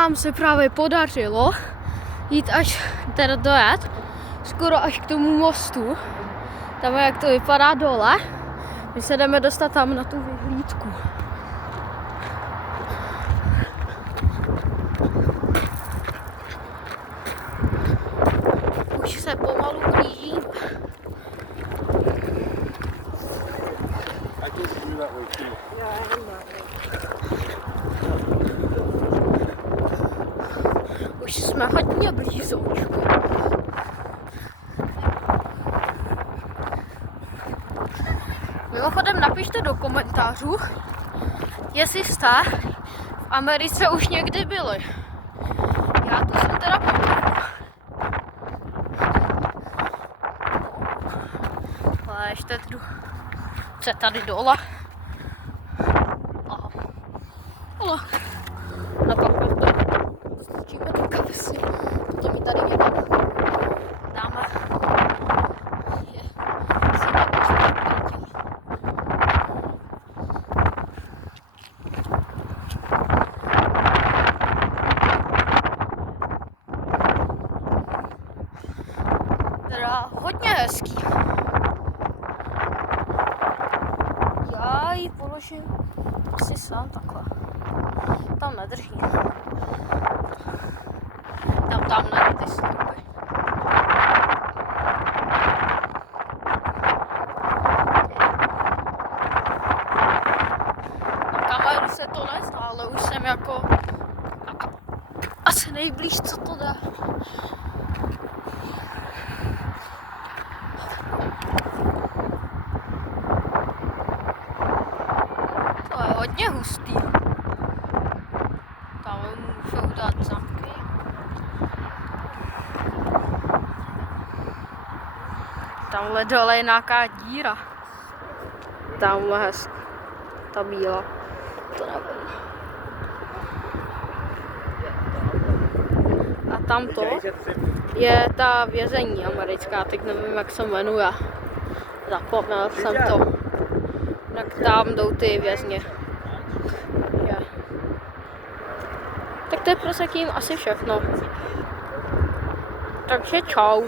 nám se právě podařilo jít až, teda dojet, skoro až k tomu mostu. Tam jak to vypadá dole. My se jdeme dostat tam na tu vyhlídku. Už se pomalu blížíme. Už jsme hodně blízoučku. Mimochodem napište do komentářů, jestli jste v Americe už někdy byli. Já tu jsem teda poprvé. Ale ještě co tady dole. Aha. Ale na pak to skočíme do kapesy. Potom mi tady někam dáme. Teda hodně hezký. Já ji položím asi sám takhle. Tam nedrží. Tam ne, ty sloupy. Na kameru se to nezdá, ale už jsem jako asi nejblíž, co to dá. To je hodně hustý. Tam můžou dát zamky. Tamhle dole je nějaká díra. Tamhle hezky. Ta bílá. To nevím. A tamto je ta vězení americká, teď nevím, jak se jmenuje. Zapomněl jsem to. Tak tam jdou ty vězně. Tak to je prozatím asi všechno. Takže čau.